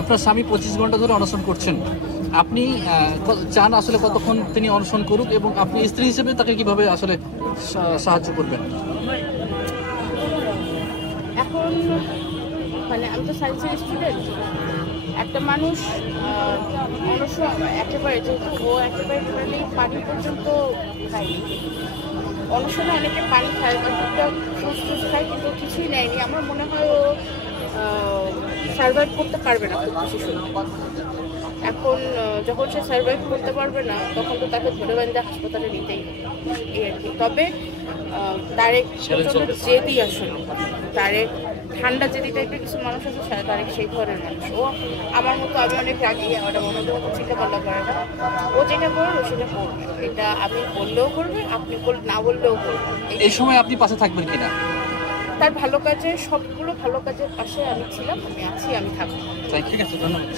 আপনার স্বামী 25 ঘন্টা ধরে অনশন করছেন, আপনি চান আসলে কতক্ষণ তিনি অনশন করুক এবং আপনি স্ত্রী হিসেবে তাকে কিভাবে আসলে সাহায্য করবেন? এখন মানে আমি তো সায়েন্সের স্টুডেন্ট, একটা মানুষ অনশন একেবারে, যেহেতু ও একেবারে টোটালি পানি পর্যন্ত খায়নি, অনশনে অনেকে পানি খায় বা টুকটাক ফ্রুট খায়, কিন্তু কিছুই নেয়নি। আমার মনে হয় ও সার্ভাইভ করতে পারবে না খুব বেশি সময়। এখন যখন সে সার্ভাইভ করতে পারবে না, তখন তো তাকে ধরে বেঁধে হাসপাতালে নিতেই হবে, এই আর কি। তবে তারেক প্রচন্ড জেদি, আসলে তারেক ঠান্ডা জেদি টাইপের কিছু মানুষ আছে, তারেক সেই ধরনের মানুষ। ও আমার মতো, আমি অনেক রাগি, আমার মনের মতো চিন্তা ভাবনা করে না। ও যেটা করবে ও সেটা করবে, এটা আমি বললেও করবে, আপনি না বললেও করবে। এই সময় আপনি পাশে থাকবেন কিনা? তার ভালো কাজে, সবগুলো ভালো কাজের পাশে আমি ছিলাম, আমি আছি, আমি থাকবো। ঠিক আছে, ধন্যবাদ।